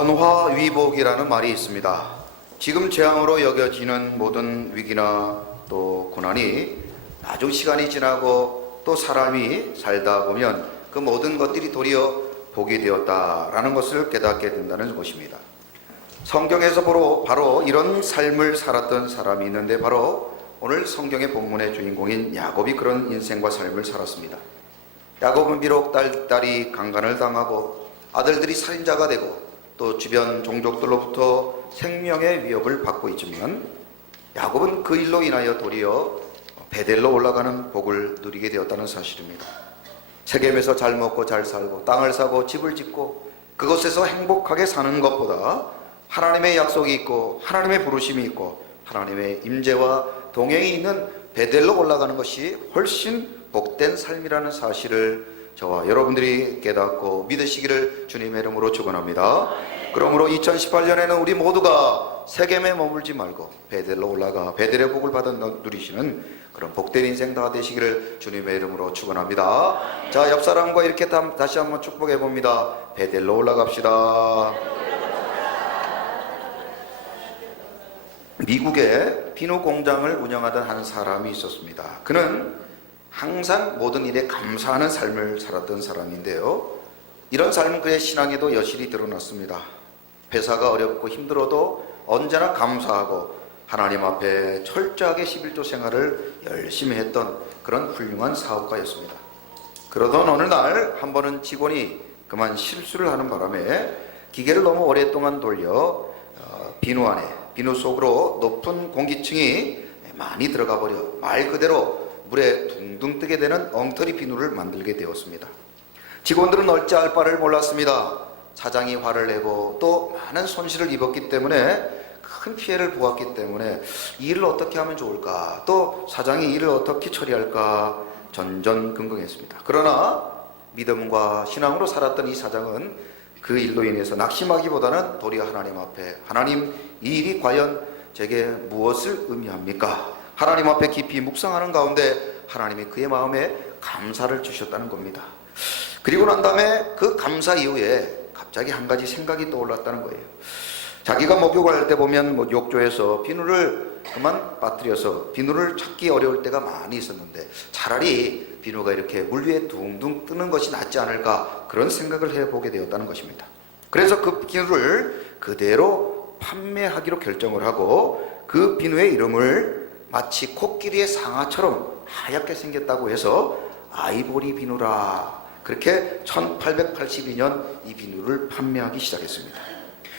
전화위복이라는 말이 있습니다. 지금 재앙으로 여겨지는 모든 위기나 또 고난이 나중 시간이 지나고 또 사람이 살다 보면 그 모든 것들이 도리어 복이 되었다라는 것을 깨닫게 된다는 것입니다. 성경에서 바로 이런 삶을 살았던 사람이 있는데 바로 오늘 성경의 본문의 주인공인 야곱이 그런 인생과 삶을 살았습니다. 야곱은 비록 딸이 강간을 당하고 아들들이 살인자가 되고 또 주변 종족들로부터 생명의 위협을 받고 있지만 야곱은 그 일로 인하여 도리어 베델로 올라가는 복을 누리게 되었다는 사실입니다. 세겜에서 잘 먹고 잘 살고 땅을 사고 집을 짓고 그곳에서 행복하게 사는 것보다 하나님의 약속이 있고 하나님의 부르심이 있고 하나님의 임재와 동행이 있는 베델로 올라가는 것이 훨씬 복된 삶이라는 사실을 저와 여러분들이 깨닫고 믿으시기를 주님의 이름으로 축원합니다. 그러므로 2018년에는 우리 모두가 세겜에 머물지 말고 베델로 올라가 베델의 복을 받아 누리시는 그런 복된 인생 다 되시기를 주님의 이름으로 축원합니다. 자, 옆 사람과 이렇게 다시 한번 축복해 봅니다. 베델로 올라갑시다. 미국에 비누 공장을 운영하던 한 사람이 있었습니다. 그는 항상 모든 일에 감사하는 삶을 살았던 사람인데요, 이런 삶은 그의 신앙에도 여실히 드러났습니다. 회사가 어렵고 힘들어도 언제나 감사하고 하나님 앞에 철저하게 11조 생활을 열심히 했던 그런 훌륭한 사업가였습니다. 그러던 어느 날 한 번은 직원이 그만 실수를 하는 바람에 기계를 너무 오랫동안 돌려 비누 속으로 높은 공기층이 많이 들어가 버려 말 그대로 물에 둥둥 뜨게 되는 엉터리 비누를 만들게 되었습니다. 직원들은 어찌할 바를 몰랐습니다. 사장이 화를 내고 또 많은 손실을 입었기 때문에 큰 피해를 보았기 때문에 이 일을 어떻게 하면 좋을까, 또 사장이 이를 어떻게 처리할까 전전긍긍했습니다. 그러나 믿음과 신앙으로 살았던 이 사장은 그 일로 인해서 낙심하기보다는 도리어 하나님 앞에, 하나님, 이 일이 과연 제게 무엇을 의미합니까? 하나님 앞에 깊이 묵상하는 가운데 하나님이 그의 마음에 감사를 주셨다는 겁니다. 그리고 난 다음에 그 감사 이후에 갑자기 한 가지 생각이 떠올랐다는 거예요. 자기가 목욕을 할 때 보면 욕조에서 비누를 그만 빠뜨려서 비누를 찾기 어려울 때가 많이 있었는데 차라리 비누가 이렇게 물 위에 둥둥 뜨는 것이 낫지 않을까, 그런 생각을 해보게 되었다는 것입니다. 그래서 그 비누를 그대로 판매하기로 결정을 하고 그 비누의 이름을 마치 코끼리의 상아처럼 하얗게 생겼다고 해서 아이보리 비누라, 그렇게 1882년 이 비누를 판매하기 시작했습니다.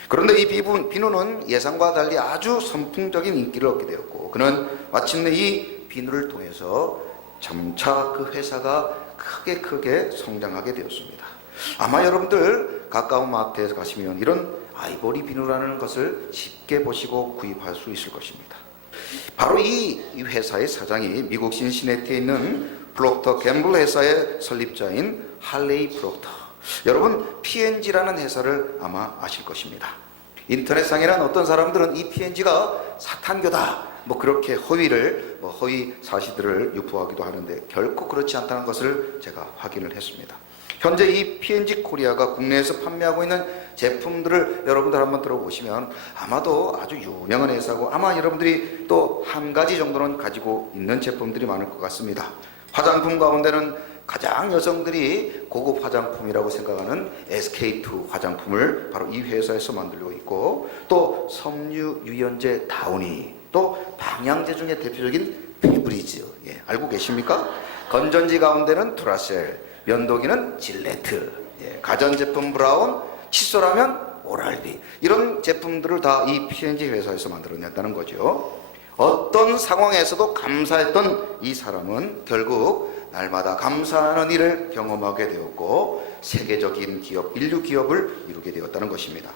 그런데 이 비누는 예상과 달리 아주 선풍적인 인기를 얻게 되었고 그는 마침내 이 비누를 통해서 점차 그 회사가 크게 성장하게 되었습니다. 아마 여러분들 가까운 마트에 가시면 이런 아이보리 비누라는 것을 쉽게 보시고 구입할 수 있을 것입니다. 바로 이 회사의 사장이 미국 신시내티에 있는 프록터 gemble 회사의 설립자인 할레이 프록터, 여러분 P&G라는 회사를 아마 아실 것입니다. 인터넷상이란 어떤 사람들은 이 P&G가 사탄교다 그렇게 허위 사실들을 유포하기도 하는데 결코 그렇지 않다는 것을 제가 확인을 했습니다. 현재 이 P&G 코리아가 국내에서 판매하고 있는 제품들을 여러분들 한번 들어보시면 아마도 아주 유명한 회사고 아마 여러분들이 또 한 가지 정도는 가지고 있는 제품들이 많을 것 같습니다. 화장품 가운데는 가장 여성들이 고급 화장품이라고 생각하는 SK2 화장품을 바로 이 회사에서 만들고 있고, 또 섬유 유연제 다우니, 또 방향제 중에 대표적인 페브리즈, 알고 계십니까? 건전지 가운데는 투라셀, 면도기는 질레트, 가전제품 브라운, 칫솔하면 오랄비, 이런 제품들을 다 이 P&G 회사에서 만들어냈다는 거죠. 어떤 상황에서도 감사했던 이 사람은 결국 날마다 감사하는 일을 경험하게 되었고 세계적인 기업, 인류 기업을 이루게 되었다는 것입니다.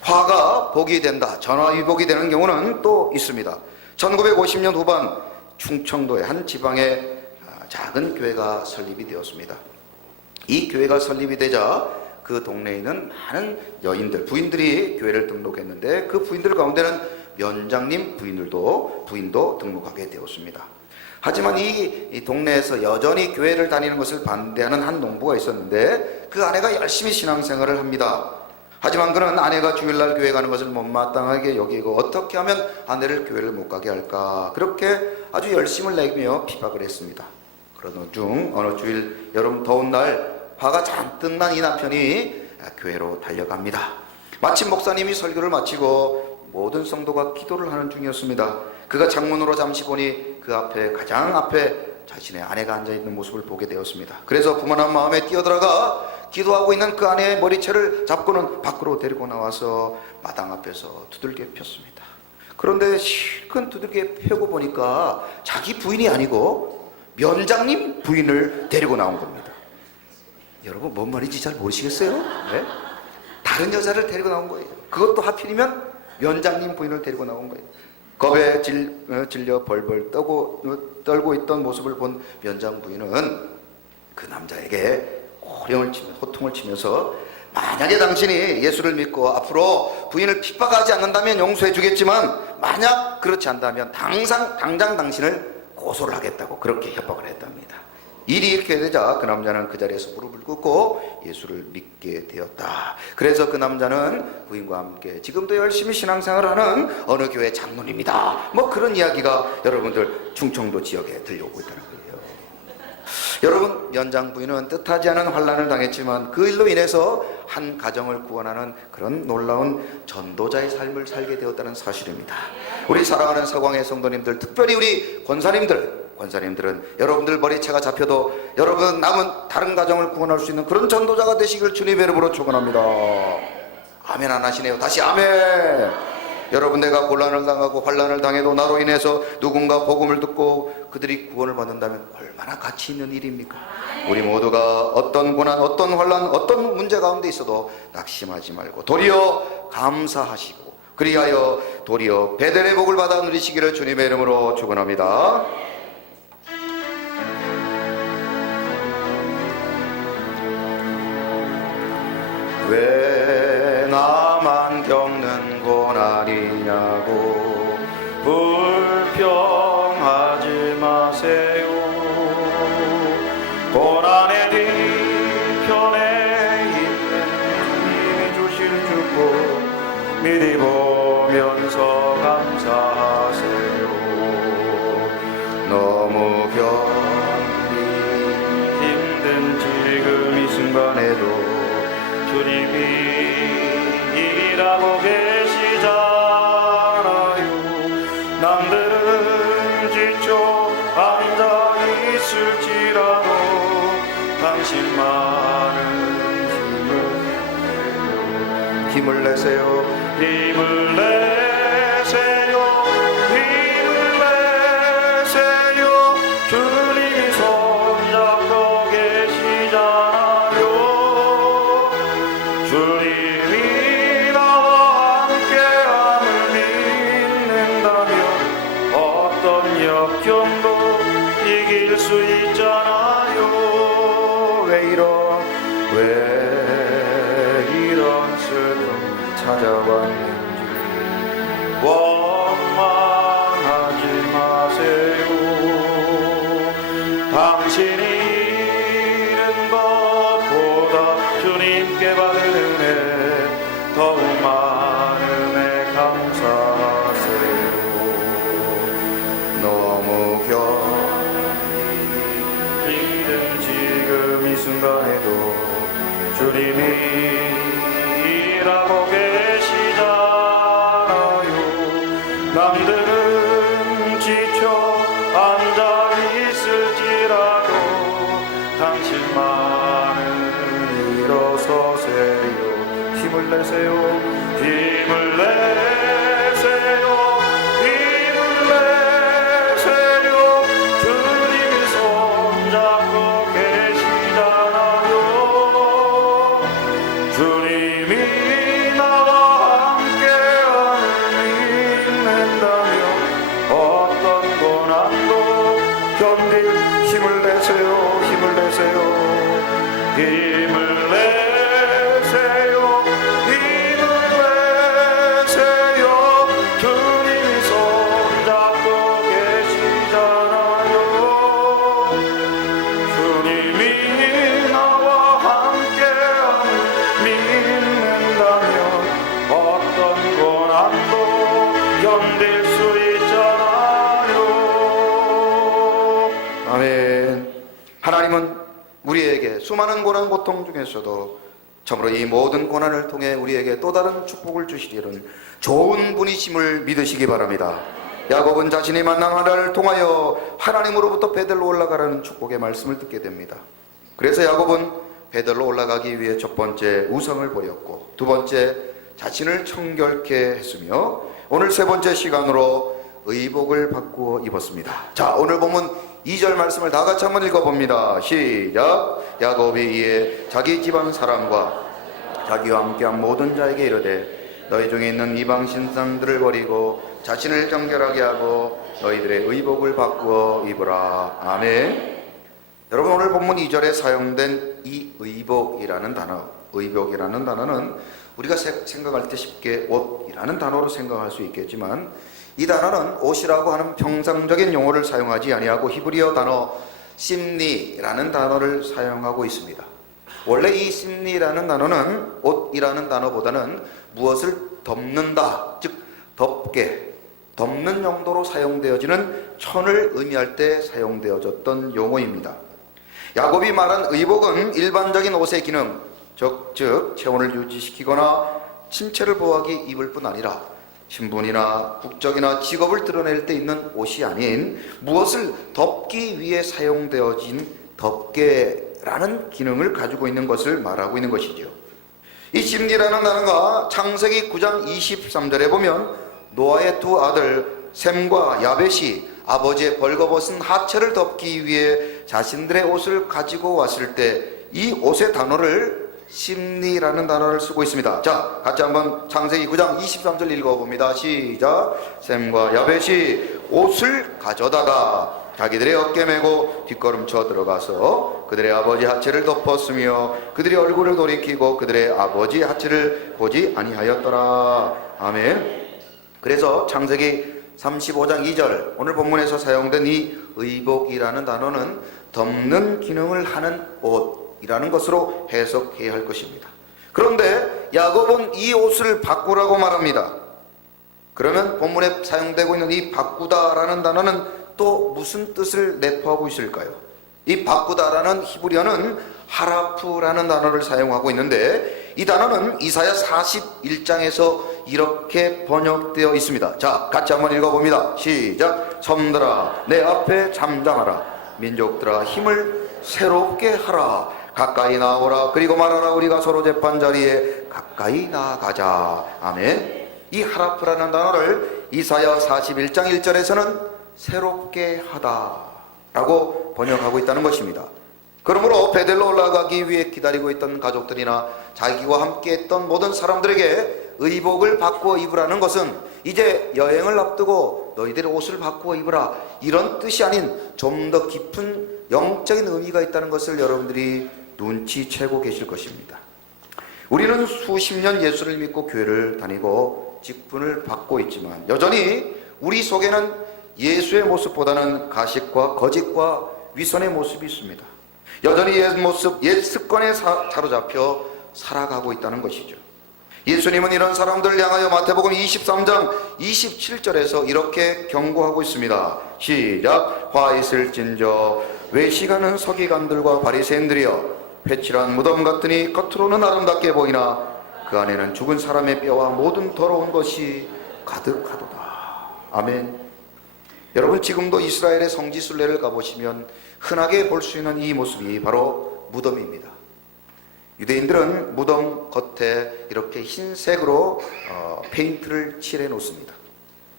화가 복이 된다, 전화위복이 되는 경우는 또 있습니다. 1950년 후반 충청도의 한 지방에 작은 교회가 설립이 되었습니다. 이 교회가 설립이 되자 그 동네에 있는 많은 부인들이 교회를 등록했는데 그 부인들 가운데는 면장님 부인도 등록하게 되었습니다. 하지만 이 동네에서 여전히 교회를 다니는 것을 반대하는 한 농부가 있었는데 그 아내가 열심히 신앙생활을 합니다. 하지만 그는 아내가 주일날 교회 가는 것을 못마땅하게 여기고 어떻게 하면 아내를 교회를 못 가게 할까, 그렇게 아주 열심을 내며 피박을 했습니다. 그러던 중 어느 주일 여름 더운 날 화가 잔뜩 난 이 남편이 교회로 달려갑니다. 마침 목사님이 설교를 마치고 모든 성도가 기도를 하는 중이었습니다. 그가 창문으로 잠시 보니 그 앞에, 가장 앞에 자신의 아내가 앉아있는 모습을 보게 되었습니다. 그래서 부모난 마음에 뛰어들어가 기도하고 있는 그 아내의 머리채를 잡고는 밖으로 데리고 나와서 마당 앞에서 두들겨 폈습니다. 그런데 실컷 두들겨 펴고 보니까 자기 부인이 아니고 면장님 부인을 데리고 나온 겁니다. 여러분 뭔 말인지 잘 모르시겠어요? 네? 다른 여자를 데리고 나온 거예요. 그것도 하필이면 면장님 부인을 데리고 나온 거예요. 겁에 질려 벌벌 떨고 있던 모습을 본 면장 부인은 그 남자에게 호통을 치면서 만약에 당신이 예수를 믿고 앞으로 부인을 핍박하지 않는다면 용서해 주겠지만 만약 그렇지 않다면 당장 당신을 고소를 하겠다고 그렇게 협박을 했답니다. 일이 이렇게 되자 그 남자는 그 자리에서 무릎을 꿇고 예수를 믿게 되었다. 그래서 그 남자는 부인과 함께 지금도 열심히 신앙생활을 하는 어느 교회 장로님이다, 뭐 그런 이야기가 여러분들 충청도 지역에 들려오고 있다는 거예요. 여러분, 면장 부인은 뜻하지 않은 환난을 당했지만 그 일로 인해서 한 가정을 구원하는 그런 놀라운 전도자의 삶을 살게 되었다는 사실입니다. 우리 사랑하는 서광의 성도님들, 특별히 우리 권사님들은 여러분들 머리채가 잡혀도 여러분 남은 다른 가정을 구원할 수 있는 그런 전도자가 되시길 주님의 이름으로 축원합니다. 아멘 안 하시네요. 다시 아멘. 여러분, 내가 곤란을 당하고 환난을 당해도 나로 인해서 누군가 복음을 듣고 그들이 구원을 받는다면 얼마나 가치 있는 일입니까? 우리 모두가 어떤 고난, 어떤 환난, 어떤 문제 가운데 있어도 낙심하지 말고 도리어 감사하시고 그리하여 도리어 베델의 복을 받아 누리시기를 주님의 이름으로 축원합니다. 왜 나만 겪는 고난이냐고 불평하지 마세요. 고난의 뒤편에 있는 주님이 주실 축복 미리 보면서 감사하세요. 너무 견디기 힘든 지금 이 순간에도 주님이 일하고 계시잖아요. 남들은 지쳐 앉아 있을지라도 당신만은 힘을 내세요. 힘을 내세요. 힘을 내세요. 주님이 손잡고 계시잖아요. 주님이 나와 함께함을 믿는다면 어떤 역경도 이길 수 있잖아요. 왜 이런 슬픔 찾아왔는지 원망하지 마세요. 당신이 잃은 것보다 주님께 받은 은혜 더욱 많은 은혜 감사하세요. 너무 견디기 힘든 지금 이 순간에도 주님이 일하고 계시잖아요. 남들은 지쳐 앉아 있을지라도 당신만은 일어서세요. 힘을 내세요. 힘을 내세요. 힘을 내세요. 주님이 손잡고 계시잖아요. 주님이 나와 함께함을 믿는다면 어떤 고난도 견딜 힘을 내세요. 힘을 내세요. 힘을 내세요. 힘을 내세요. 수많은 고난 고통 중에서도 참으로 이 모든 고난을 통해 우리에게 또 다른 축복을 주시리는 좋은 분이심을 믿으시기 바랍니다. 야곱은 자신이 만난 하나님을 통하여 하나님으로부터 베델로 올라가라는 축복의 말씀을 듣게 됩니다. 그래서 야곱은 베델로 올라가기 위해 첫 번째 우상을 버렸고, 두 번째 자신을 청결케 했으며, 오늘 세 번째 시간으로 의복을 바꾸어 입었습니다. 자, 오늘 보면 2절 말씀을 다 같이 한번 읽어봅니다. 시작. 야곱이 이에 자기 집안 사람과 자기와 함께한 모든 자에게 이르되 너희 중에 있는 이방 신상들을 버리고 자신을 정결하게 하고 너희들의 의복을 바꾸어 입으라. 아멘. 여러분, 오늘 본문 2절에 사용된 이 의복이라는 단어, 의복이라는 단어는 우리가 생각할 때 쉽게 옷이라는 단어로 생각할 수 있겠지만, 이 단어는 옷이라고 하는 평상적인 용어를 사용하지 아니하고 히브리어 단어 심니라는 단어를 사용하고 있습니다. 원래 이 심니라는 단어는 옷이라는 단어보다는 무엇을 덮는다, 즉 덮게, 덮는 용도로 사용되어지는 천을 의미할 때 사용되어졌던 용어입니다. 야곱이 말한 의복은 일반적인 옷의 기능, 즉 체온을 유지시키거나 신체를 보호하기 입을 뿐 아니라 신분이나 국적이나 직업을 드러낼 때 입는 옷이 아닌 무엇을 덮기 위해 사용되어진 덮개라는 기능을 가지고 있는 것을 말하고 있는 것이죠. 이 심리라는 단어가 창세기 9장 23절에 보면 노아의 두 아들 셈과 야벳이 아버지의 벌거벗은 하체를 덮기 위해 자신들의 옷을 가지고 왔을 때 이 옷의 단어를 심리라는 단어를 쓰고 있습니다. 자, 같이 한번 창세기 9장 23절 읽어봅니다. 시작. 셈과 야벳이 옷을 가져다가 자기들의 어깨 메고 뒷걸음쳐 들어가서 그들의 아버지 하체를 덮었으며 그들이 얼굴을 돌이키고 그들의 아버지 하체를 보지 아니하였더라. 아멘. 그래서 창세기 35장 2절 오늘 본문에서 사용된 이 의복이라는 단어는 덮는 기능을 하는 옷이라는 것으로 해석해야 할 것입니다. 그런데 야곱은 이 옷을 바꾸라고 말합니다. 그러면 본문에 사용되고 있는 이 바꾸다라는 단어는 또 무슨 뜻을 내포하고 있을까요? 이 바꾸다라는 히브리어는 하라프라는 단어를 사용하고 있는데, 이 단어는 이사야 41장에서 이렇게 번역되어 있습니다. 자, 같이 한번 읽어봅니다. 시작. 섬들아 내 앞에 잠잠하라. 민족들아 힘을 새롭게 하라. 가까이 나오라. 그리고 말하라. 우리가 서로 재판자리에 가까이 나가자. 아멘. 이 하라프라는 단어를 이사야 41장 1절에서는 새롭게 하다 라고 번역하고 있다는 것입니다. 그러므로 베델로 올라가기 위해 기다리고 있던 가족들이나 자기와 함께 했던 모든 사람들에게 의복을 바꾸어 입으라는 것은 이제 여행을 앞두고 너희들의 옷을 바꾸어 입으라, 이런 뜻이 아닌 좀 더 깊은 영적인 의미가 있다는 것을 여러분들이 눈치채고 계실 것입니다. 우리는 수십 년 예수를 믿고 교회를 다니고 직분을 받고 있지만 여전히 우리 속에는 예수의 모습보다는 가식과 거짓과 위선의 모습이 있습니다. 여전히 옛 모습, 옛 습관에 사로잡혀 살아가고 있다는 것이죠. 예수님은 이런 사람들을 향하여 마태복음 23장 27절에서 이렇게 경고하고 있습니다. 시작. 화 있을진저 외식하는 서기관들과 바리새인들이여, 회칠한 무덤 같으니 겉으로는 아름답게 보이나 그 안에는 죽은 사람의 뼈와 모든 더러운 것이 가득하도다. 아멘. 여러분, 지금도 이스라엘의 성지순례를 가보시면 흔하게 볼 수 있는 이 모습이 바로 무덤입니다. 유대인들은 무덤 겉에 이렇게 흰색으로 페인트를 칠해 놓습니다.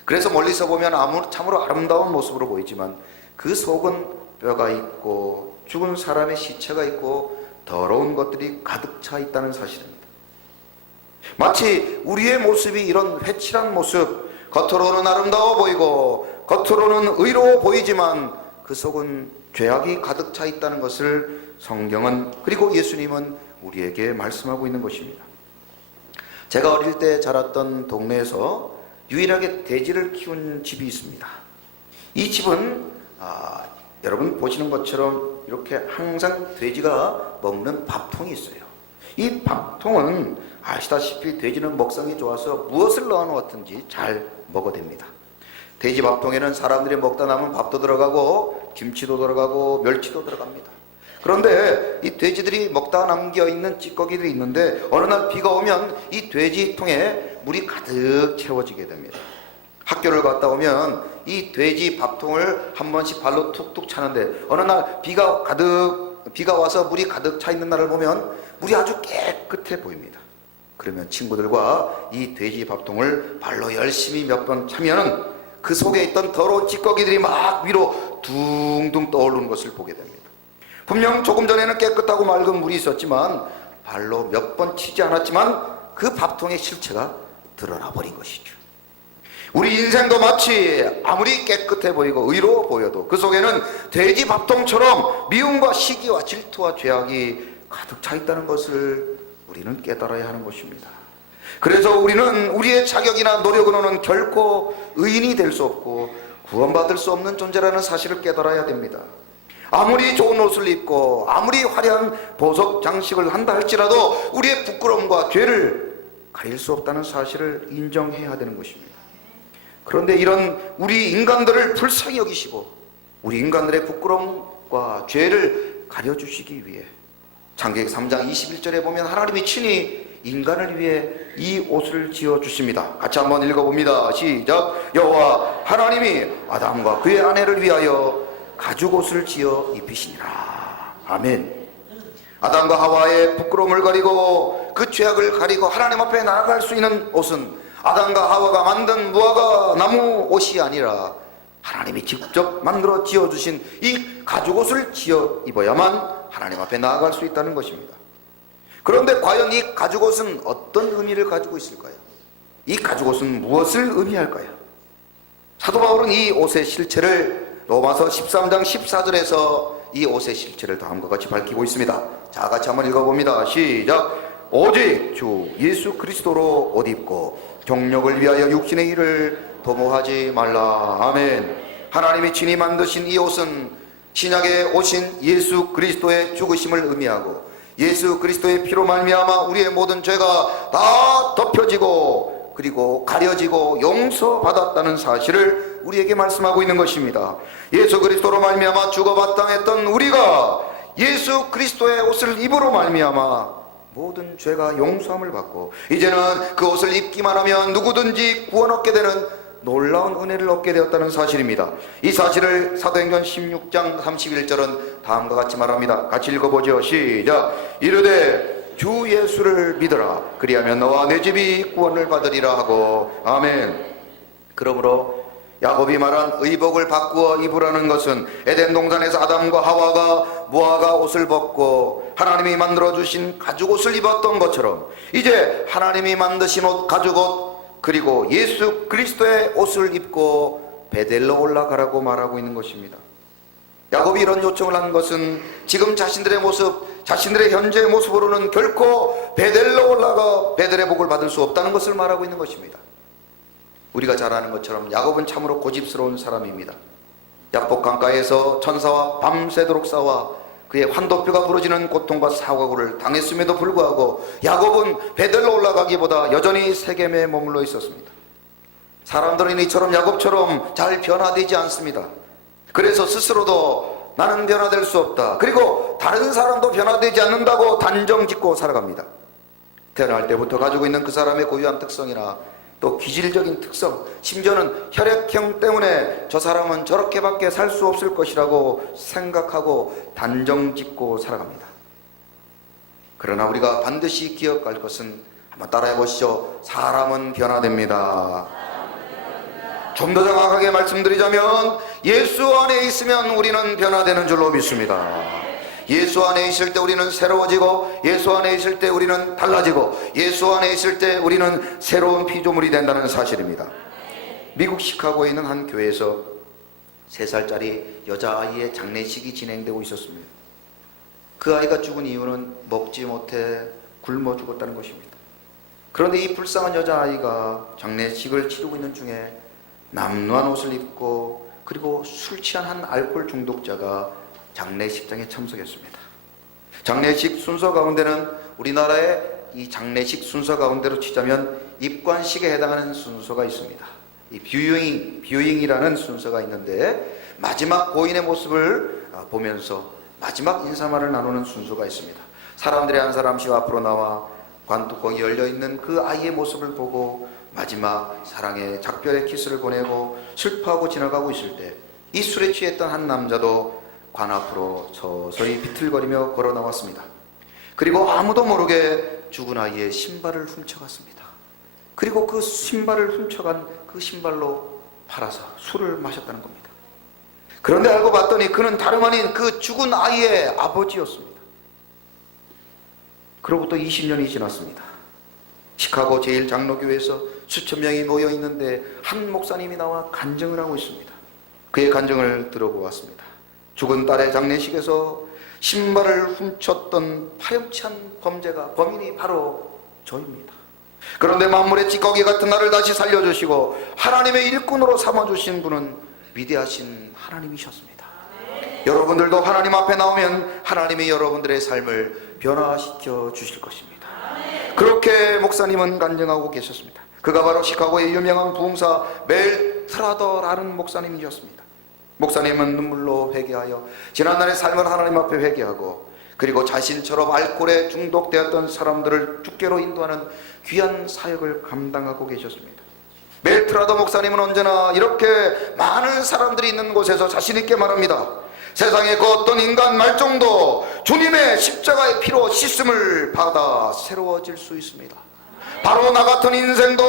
그래서 멀리서 보면 참으로 아름다운 모습으로 보이지만 그 속은 뼈가 있고 죽은 사람의 시체가 있고 더러운 것들이 가득 차 있다는 사실입니다. 마치 우리의 모습이 이런 회칠한 모습, 겉으로는 아름다워 보이고 겉으로는 의로워 보이지만 그 속은 죄악이 가득 차 있다는 것을 성경은, 그리고 예수님은 우리에게 말씀하고 있는 것입니다. 제가 어릴 때 자랐던 동네에서 유일하게 돼지를 키운 집이 있습니다. 이 집은 여러분 보시는 것처럼 이렇게 항상 돼지가 먹는 밥통이 있어요. 이 밥통은 아시다시피 돼지는 먹성이 좋아서 무엇을 넣어 놓았든지 잘 먹어댑니다. 돼지 밥통에는 사람들이 먹다 남은 밥도 들어가고 김치도 들어가고 멸치도 들어갑니다. 그런데 이 돼지들이 먹다가 남겨있는 찌꺼기들이 있는데 어느 날 비가 오면 이 돼지통에 물이 가득 채워지게 됩니다. 학교를 갔다 오면 이 돼지 밥통을 한 번씩 발로 툭툭 차는데 어느 날 비가 와서 물이 가득 차 있는 날을 보면 물이 아주 깨끗해 보입니다. 그러면 친구들과 이 돼지 밥통을 발로 열심히 몇 번 차면은 그 속에 있던 더러운 찌꺼기들이 막 위로 둥둥 떠오르는 것을 보게 됩니다. 분명 조금 전에는 깨끗하고 맑은 물이 있었지만 발로 몇 번 치지 않았지만 그 밥통의 실체가 드러나 버린 것이죠. 우리 인생도 마치 아무리 깨끗해 보이고 의로워 보여도 그 속에는 돼지 밥통처럼 미움과 시기와 질투와 죄악이 가득 차 있다는 것을 우리는 깨달아야 하는 것입니다. 그래서 우리는 우리의 자격이나 노력으로는 결코 의인이 될 수 없고 구원받을 수 없는 존재라는 사실을 깨달아야 됩니다. 아무리 좋은 옷을 입고 아무리 화려한 보석 장식을 한다 할지라도 우리의 부끄러움과 죄를 가릴 수 없다는 사실을 인정해야 되는 것입니다. 그런데 이런 우리 인간들을 불쌍히 여기시고 우리 인간들의 부끄러움과 죄를 가려주시기 위해 창세기 3장 21절에 보면 하나님이 친히 인간을 위해 이 옷을 지어주십니다. 같이 한번 읽어봅니다. 시작. 여호와 하나님이 아담과 그의 아내를 위하여 가죽옷을 지어 입히시니라. 아멘. 아담과 하와의 부끄러움을 가리고 그 죄악을 가리고 하나님 앞에 나아갈 수 있는 옷은 아담과 하와가 만든 무화과 나무 옷이 아니라 하나님이 직접 만들어 지어주신 이 가죽옷을 지어 입어야만 하나님 앞에 나아갈 수 있다는 것입니다. 그런데 과연 이 가죽옷은 어떤 의미를 가지고 있을까요? 이 가죽옷은 무엇을 의미할까요? 사도 바울은 이 옷의 실체를 로마서 13장 14절에서 이 옷의 실체를 다음과 같이 밝히고 있습니다. 자, 같이 한번 읽어봅니다. 시작. 오직 주 예수 그리스도로 옷 입고 경력을 위하여 육신의 일을 도모하지 말라. 아멘. 하나님이 친히 만드신 이 옷은 신약에 오신 예수 그리스도의 죽으심을 의미하고 예수 그리스도의 피로 말미암아 우리의 모든 죄가 다 덮여지고 그리고 가려지고 용서받았다는 사실을 우리에게 말씀하고 있는 것입니다. 예수 그리스도로 말미암아 죽어마땅했던 우리가 예수 그리스도의 옷을 입으로 말미암아 모든 죄가 용서함을 받고 이제는 그 옷을 입기만 하면 누구든지 구원 얻게 되는 놀라운 은혜를 얻게 되었다는 사실입니다. 이 사실을 사도행전 16장 31절은 다음과 같이 말합니다. 같이 읽어보죠. 시작. 이르되 주 예수를 믿어라. 그리하면 너와 내 집이 구원을 받으리라 하고. 아멘. 그러므로 야곱이 말한 의복을 바꾸어 입으라는 것은 에덴 동산에서 아담과 하와가 무화과 옷을 벗고 하나님이 만들어주신 가죽옷을 입었던 것처럼 이제 하나님이 만드신 옷 가죽옷 그리고 예수 그리스도의 옷을 입고 베델로 올라가라고 말하고 있는 것입니다. 야곱이 이런 요청을 한 것은 지금 자신들의 모습, 자신들의 현재의 모습으로는 결코 베델로 올라가 베델의 복을 받을 수 없다는 것을 말하고 있는 것입니다. 우리가 잘 아는 것처럼 야곱은 참으로 고집스러운 사람입니다. 야복 강가에서 천사와 밤새도록 싸워 그의 환도뼈가 부러지는 고통과 사고를 당했음에도 불구하고 야곱은 베델로 올라가기보다 여전히 세겜에 머물러 있었습니다. 사람들은 이처럼 야곱처럼 잘 변화되지 않습니다. 그래서 스스로도 나는 변화될 수 없다, 그리고 다른 사람도 변화되지 않는다고 단정짓고 살아갑니다. 태어날 때부터 가지고 있는 그 사람의 고유한 특성이나 또 기질적인 특성, 심지어는 혈액형 때문에 저 사람은 저렇게밖에 살 수 없을 것이라고 생각하고 단정짓고 살아갑니다. 그러나 우리가 반드시 기억할 것은, 한번 따라해 보시죠. 사람은 변화됩니다. 좀 더 정확하게 말씀드리자면 예수 안에 있으면 우리는 변화되는 줄로 믿습니다. 예수 안에 있을 때 우리는 새로워지고, 예수 안에 있을 때 우리는 달라지고, 예수 안에 있을 때 우리는 새로운 피조물이 된다는 사실입니다. 미국 시카고에 있는 한 교회에서 3살짜리 여자아이의 장례식이 진행되고 있었습니다. 그 아이가 죽은 이유는 먹지 못해 굶어 죽었다는 것입니다. 그런데 이 불쌍한 여자아이가 장례식을 치르고 있는 중에 남루한 옷을 입고 그리고 술 취한 한 알코올 중독자가 장례식장에 참석했습니다. 장례식 순서 가운데는 우리나라의 이 장례식 순서 가운데로 치자면 입관식에 해당하는 순서가 있습니다. 이 뷰잉이라는 순서가 있는데, 마지막 고인의 모습을 보면서 마지막 인사말을 나누는 순서가 있습니다. 사람들이 한 사람씩 앞으로 나와 관뚜껑이 열려있는 그 아이의 모습을 보고 마지막 사랑의 작별의 키스를 보내고 슬퍼하고 지나가고 있을 때, 이 술에 취했던 한 남자도 관 앞으로 서서히 비틀거리며 걸어 나왔습니다. 그리고 아무도 모르게 죽은 아이의 신발을 훔쳐갔습니다. 그리고 그 신발을 훔쳐간 그 신발로 팔아서 술을 마셨다는 겁니다. 그런데 알고 봤더니 그는 다름 아닌 그 죽은 아이의 아버지였습니다. 그로부터 20년이 지났습니다. 시카고 제1장로교회에서 수천 명이 모여 있는데 한 목사님이 나와 간증을 하고 있습니다. 그의 간증을 들어보았습니다. 죽은 딸의 장례식에서 신발을 훔쳤던 파렴치한 범인이 바로 저입니다. 그런데 만물의 찌꺼기 같은 나를 다시 살려주시고 하나님의 일꾼으로 삼아주신 분은 위대하신 하나님이셨습니다. 여러분들도 하나님 앞에 나오면 하나님이 여러분들의 삶을 변화시켜 주실 것입니다. 그렇게 목사님은 간증하고 계셨습니다. 그가 바로 시카고의 유명한 부흥사 멜 트라더라는 목사님이었습니다. 목사님은 눈물로 회개하여 지난날의 삶을 하나님 앞에 회개하고, 그리고 자신처럼 알코올에 중독되었던 사람들을 주께로 인도하는 귀한 사역을 감당하고 계셨습니다. 멜 트라더 목사님은 언제나 이렇게 많은 사람들이 있는 곳에서 자신 있게 말합니다. 세상의 그 어떤 인간 말종도 주님의 십자가의 피로 씻음을 받아 새로워질 수 있습니다. 바로 나 같은 인생도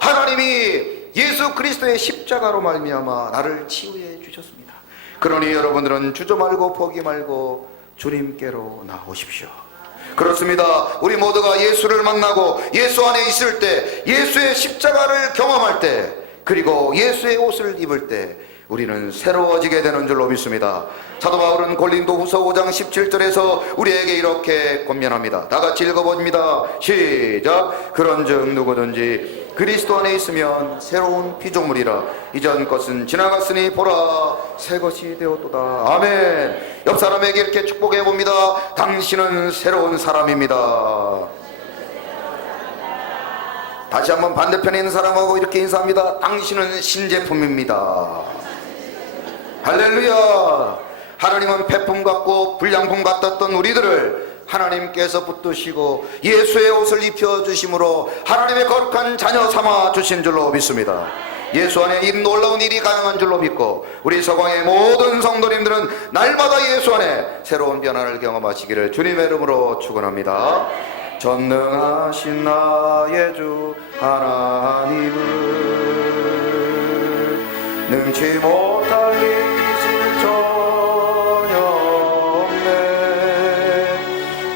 하나님이 예수 그리스도의 십자가로 말미암아 나를 치유해 주셨습니다. 그러니 여러분들은 주저 말고 포기 말고 주님께로 나오십시오. 그렇습니다. 우리 모두가 예수를 만나고 예수 안에 있을 때, 예수의 십자가를 경험할 때, 그리고 예수의 옷을 입을 때 우리는 새로워지게 되는 줄로 믿습니다. 사도 바울은 고린도 후서 5장 17절에서 우리에게 이렇게 권면합니다. 다 같이 읽어봅니다. 시작. 그런즉 누구든지 그리스도 안에 있으면 새로운 피조물이라. 이전 것은 지나갔으니 보라 새 것이 되었도다. 아멘. 옆 사람에게 이렇게 축복해 봅니다. 당신은 새로운 사람입니다. 다시 한번 반대편에 있는 사람하고 이렇게 인사합니다. 당신은 신제품입니다. 할렐루야. 하나님은 폐품 같고 불량품 같았던 우리들을 하나님께서 붙드시고 예수의 옷을 입혀주심으로 하나님의 거룩한 자녀 삼아 주신 줄로 믿습니다. 예수 안에 이 놀라운 일이 가능한 줄로 믿고, 우리 서광의 모든 성도님들은 날마다 예수 안에 새로운 변화를 경험하시기를 주님의 이름으로 축원합니다. 전능하신 나의 주 하나님은 능치 못할 일이 전혀 없네.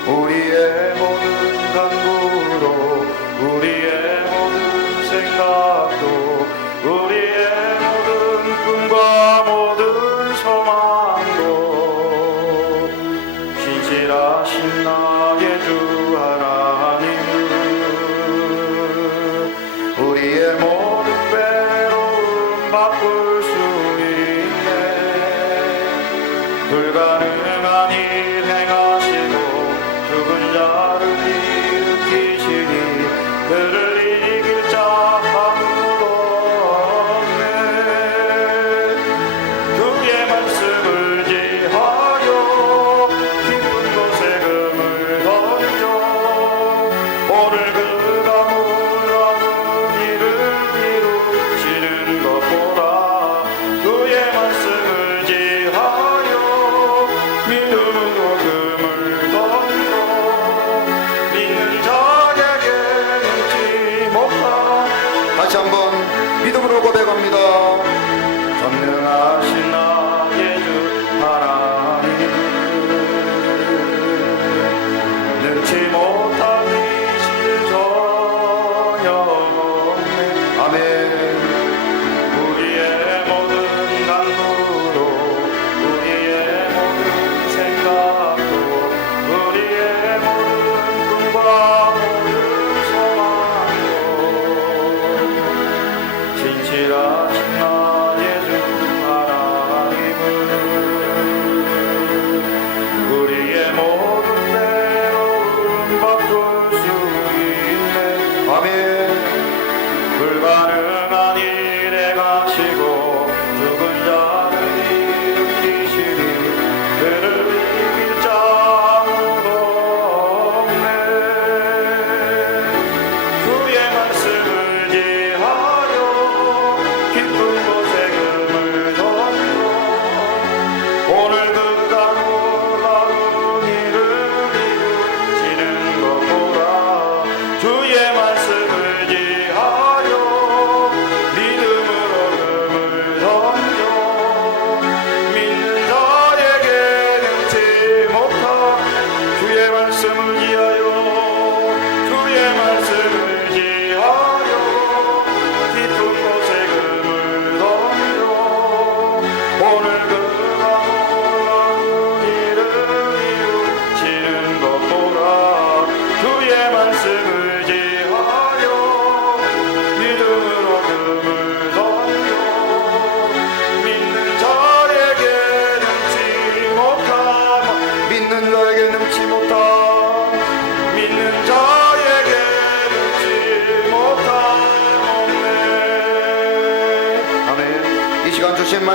우리의 모든 간구로, 우리의 모든 생각도, 우리의 모든 꿈과 모든 소망도 신실하신 나의 주 하나님은 우리의 모든 괴로움 바꿀 수 있네. 불가능한 일 행하시고 죽은 자를 일으키시니 그를 이길 자 아무도 없네. 주의 말씀을 지하여 깊은 곳에 금을 던져 오늘 그가 물어본 일을 이루시는 것보다 주의 말씀을 지하여 믿음으로 금을 던져 믿는 자에게 능치 못한. 다시 한번 믿음으로 고백합니다. 전능하신 나의 주 하나님은 능치 못한 이실 전혀 없네. 아멘. 우리의 모든 간구로, 우리의 모든 생각도, 우리의 모든 꿈과 모든 소망도 진실하신 나의 주 하나님은 우리의 모든 괴로움 바꿀 수 있네. 아멘. 불가능한 일에 가시고 죽은 자를 일으키시니 그를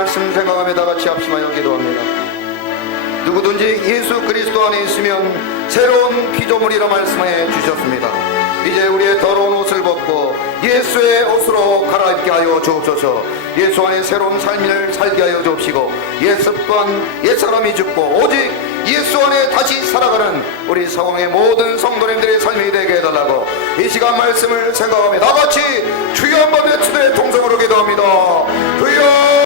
말씀 생각하며 다 같이 합심하여 기도합니다. 누구든지 예수 그리스도 안에 있으면 새로운 피조물이라 말씀해 주셨습니다. 이제 우리의 더러운 옷을 벗고 예수의 옷으로 갈아입게 하여 주옵소서. 예수 안에 새로운 삶을 살게 하여 주옵시고 옛 습관, 옛 사람이 죽고 오직 예수 안에 다시 살아가는 우리 사공의 모든 성도님들의 삶이 되게 해달라고 이 시간 말씀을 생각하며 다같이 주여 한번 외치되 동성으로 기도합니다. 주여.